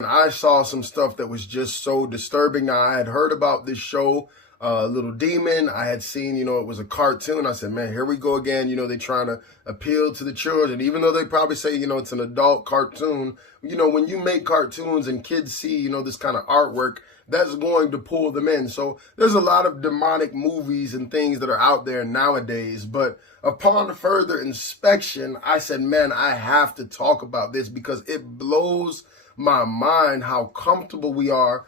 I saw some stuff that was just so disturbing. Now, I had heard about this show, Little Demon. I had seen, it was a cartoon. I said, man, here we go again. They trying to appeal to the children, even though they probably say, it's an adult cartoon. When you make cartoons and kids see, this kind of artwork, that's going to pull them in. So there's a lot of demonic movies and things that are out there nowadays. But upon further inspection, I said, man, I have to talk about this because it blows my mind how comfortable we are,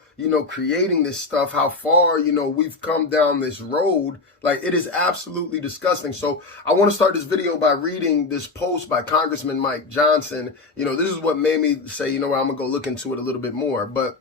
creating this stuff, how far, we've come down this road. Like, it is absolutely disgusting. So I want to start this video by reading this post by Congressman Mike Johnson. This is what made me say, I'm going to go look into it a little bit more. But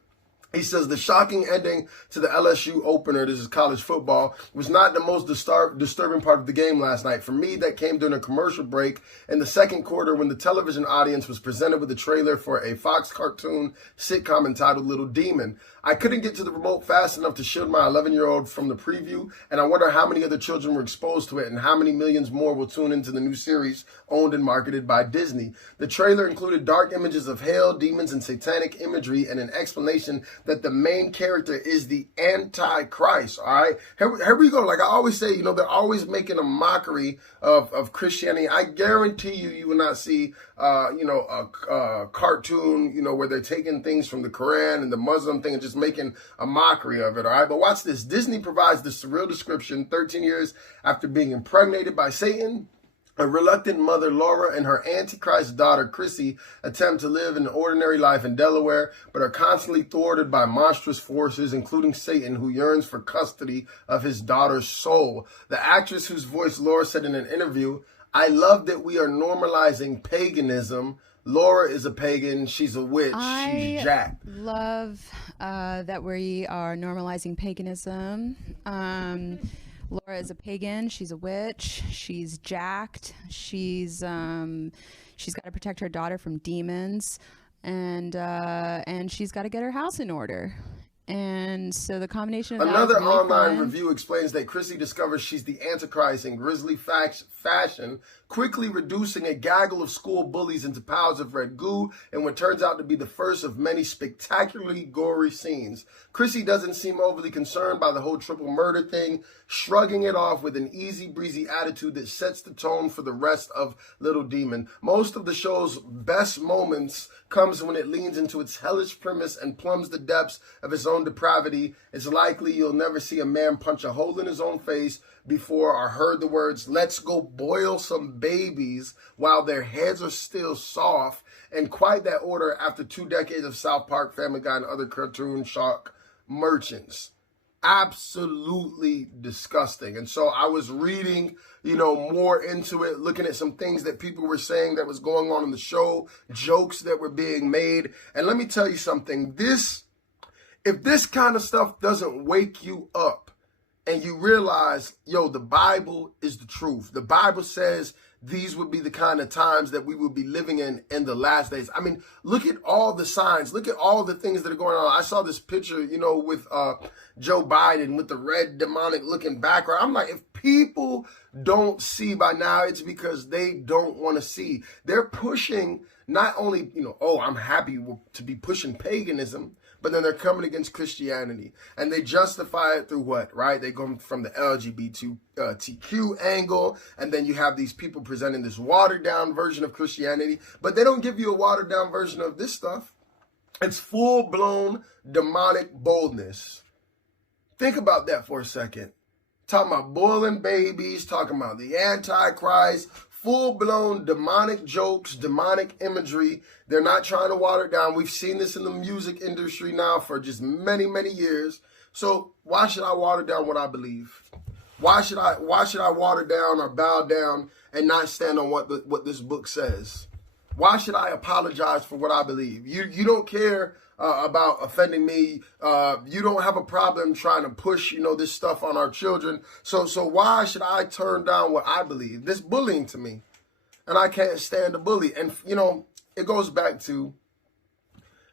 he says the shocking ending to the LSU opener, this is college football, was not the most disturbing part of the game last night. For me, that came during a commercial break in the second quarter when the television audience was presented with a trailer for a Fox cartoon sitcom entitled Little Demon. I couldn't get to the remote fast enough to shield my 11-year-old from the preview, and I wonder how many other children were exposed to it and how many millions more will tune into the new series owned and marketed by Disney. The trailer included dark images of hell, demons, and satanic imagery and an explanation that the main character is the Antichrist, all right? Here we go. Like I always say, they're always making a mockery of Christianity. I guarantee you will not see, a cartoon, where they're taking things from the Quran and the Muslim thing and just making a mockery of it, all right? But watch this. Disney provides the surreal description 13 years after being impregnated by Satan. A reluctant mother, Laura, and her Antichrist daughter, Chrissy, attempt to live an ordinary life in Delaware, but are constantly thwarted by monstrous forces, including Satan, who yearns for custody of his daughter's soul. The actress whose voice Laura said in an interview, "I love that we are normalizing paganism. Laura is a pagan. She's a witch. She's jacked." Love that we are normalizing paganism. Laura is a pagan. She's a witch. She's jacked. She's got to protect her daughter from demons, and she's got to get her house in order. And so the combination of another that is really online fun. review explains that Chrissy discovers she's the Antichrist in grisly fashion, quickly reducing a gaggle of school bullies into piles of red goo in what turns out to be the first of many spectacularly gory scenes. Chrissy doesn't seem overly concerned by the whole triple murder thing, shrugging it off with an easy breezy attitude that sets the tone for the rest of Little Demon. Most of the show's best moments comes when it leans into its hellish premise and plumbs the depths of its own depravity. It's likely you'll never see a man punch a hole in his own face before or heard the words, "Let's go boil some babies," while their heads are still soft, in quite that order after 2 decades of South Park, Family Guy, and other cartoon shock merchants. Absolutely disgusting. And so I was reading, more into it, looking at some things that people were saying that was going on in the show, jokes that were being made. And let me tell you something, if this kind of stuff doesn't wake you up and you realize, the Bible is the truth. The Bible says these would be the kind of times that we will be living in the last days. I mean, look at all the signs. Look at all the things that are going on. I saw this picture, with Joe Biden with the red demonic looking background. I'm like, if people don't see by now, it's because they don't want to see. They're pushing not only, I'm happy to be pushing paganism, but then they're coming against Christianity. And they justify it through what, right? They go from the LGBTQ angle, and then you have these people presenting this watered-down version of Christianity, but they don't give you a watered-down version of this stuff. It's full-blown demonic boldness. Think about that for a second. Talking about boiling babies, talking about the Antichrist, full-blown demonic jokes, demonic imagery. They're not trying to water it down. We've seen this in the music industry now for just many, many years. So why should I water down what I believe? Why should I water down or bow down and not stand on what this book says? Why should I apologize for what I believe? You don't care about offending me. You don't have a problem trying to push, this stuff on our children. So why should I turn down what I believe? This bullying to me. And I can't stand a bully. And, it goes back to,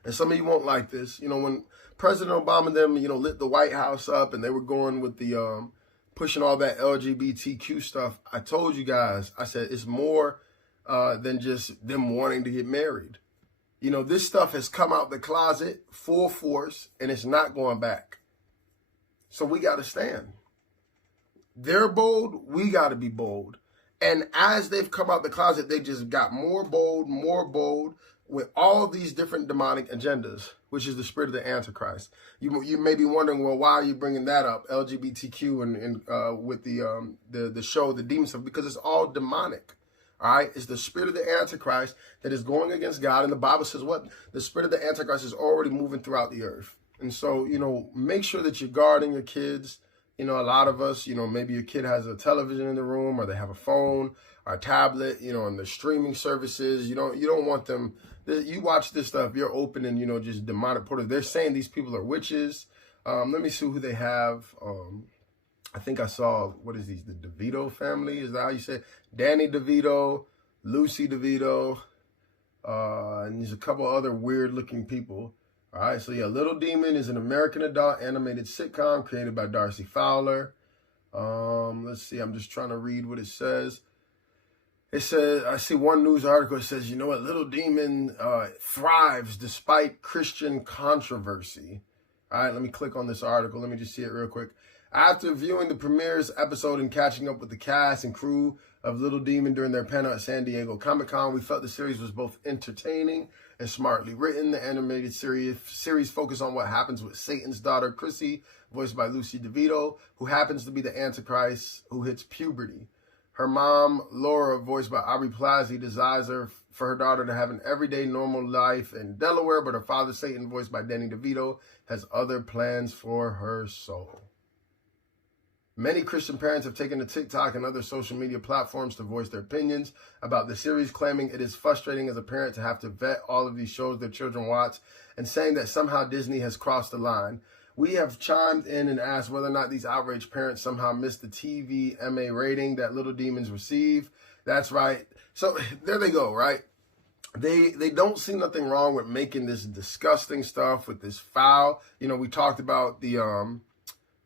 and some of you won't like this, when President Obama and them, lit the White House up and they were going with the, pushing all that LGBTQ stuff. I told you guys, I said, it's more than just them wanting to get married. You know, this stuff has come out the closet full force, and it's not going back. So we got to stand. They're bold. We got to be bold. And as they've come out the closet, they just got more bold with all these different demonic agendas, which is the spirit of the Antichrist. You may be wondering, well, why are you bringing that up, LGBTQ and with the show, the demon stuff? Because it's all demonic. All right, it's the spirit of the Antichrist that is going against God. And the Bible says what? The spirit of the Antichrist is already moving throughout the earth. And so, you know, make sure that you're guarding your kids. You know, a lot of us, you know, maybe your kid has a television in the room, or they have a phone or a tablet, you know, and the streaming services. You don't want them. You watch this stuff, you're opening, you know, just demonic portals. They're saying these people are witches. Let me see who they have. I think I saw, what is these? The DeVito family? Is that how you say it? Danny DeVito, Lucy DeVito, and there's a couple other weird looking people. All right, so yeah, Little Demon is an American adult animated sitcom created by Darcy Fowler. Let's see, I'm just trying to read what it says. It says, I see one news article that says, you know what, Little Demon thrives despite Christian controversy. All right, let me click on this article. Let me just see it real quick. After viewing the premiere's episode and catching up with the cast and crew of Little Demon during their panel at San Diego Comic-Con, we felt the series was both entertaining and smartly written. The animated series focused on what happens with Satan's daughter, Chrissy, voiced by Lucy DeVito, who happens to be the Antichrist who hits puberty. Her mom, Laura, voiced by Aubrey Plaza, desires for her daughter to have an everyday normal life in Delaware, but her father, Satan, voiced by Danny DeVito, has other plans for her soul. Many Christian parents have taken to TikTok and other social media platforms to voice their opinions about the series, claiming it is frustrating as a parent to have to vet all of these shows their children watch, and saying that somehow Disney has crossed the line. We have chimed in and asked whether or not these outraged parents somehow missed the TVMA rating that Little Demons receive. That's right. So there they go, right? They don't see nothing wrong with making this disgusting stuff with this foul. You know, we talked about the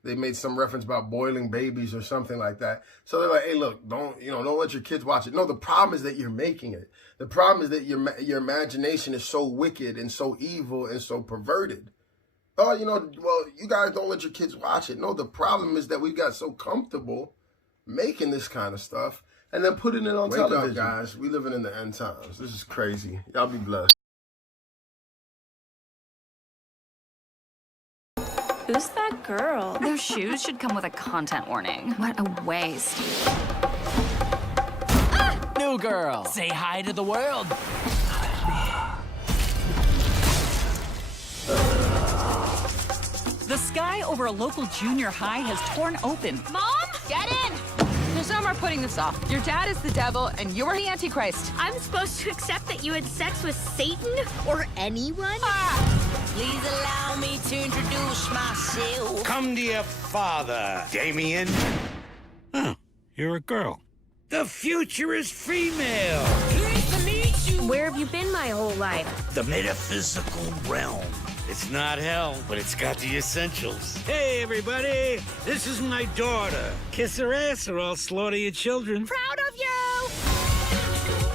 they made some reference about boiling babies or something like that. So they're like, hey, look, don't let your kids watch it. No, the problem is that you're making it. The problem is that your imagination is so wicked and so evil and so perverted. Oh, well, you guys don't let your kids watch it. No, the problem is that we got so comfortable making this kind of stuff and then putting it on television. Wake up, guys. We living in the end times. This is crazy. Y'all be blessed. Who's that girl? Those shoes should come with a content warning. What a waste. New girl, say hi to the world. The sky over a local junior high has torn open. Mom, get in! There's no more putting this off. Your dad is the devil, and you're the Antichrist. I'm supposed to accept that you had sex with Satan or anyone? Please allow me to introduce myself. Come to your father, Damien. Oh, you're a girl. The future is female. Pleased to meet you. Where have you been my whole life? The metaphysical realm. It's not hell, but it's got the essentials. Hey, everybody. This is my daughter. Kiss her ass or I'll slaughter your children. Proud of you!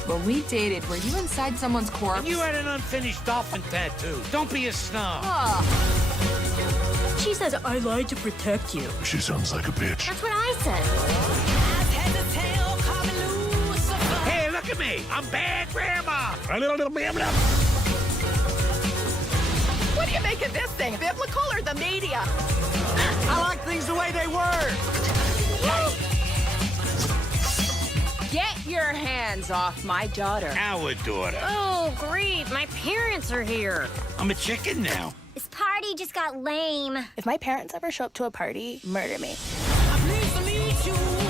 When we dated, were you inside someone's corpse? You had an unfinished dolphin tattoo. Don't be a snob. She says, I lied to protect you. She sounds like a bitch. That's what I said. Hey, look at me. I'm bad grandma. What do you make of this thing? Biblical or the media? I like things the way they were. Get your hands off my daughter. Our daughter. Oh, grief. My parents are here. I'm a chicken now. This party just got lame. If my parents ever show up to a party, murder me. Pleased to meet you.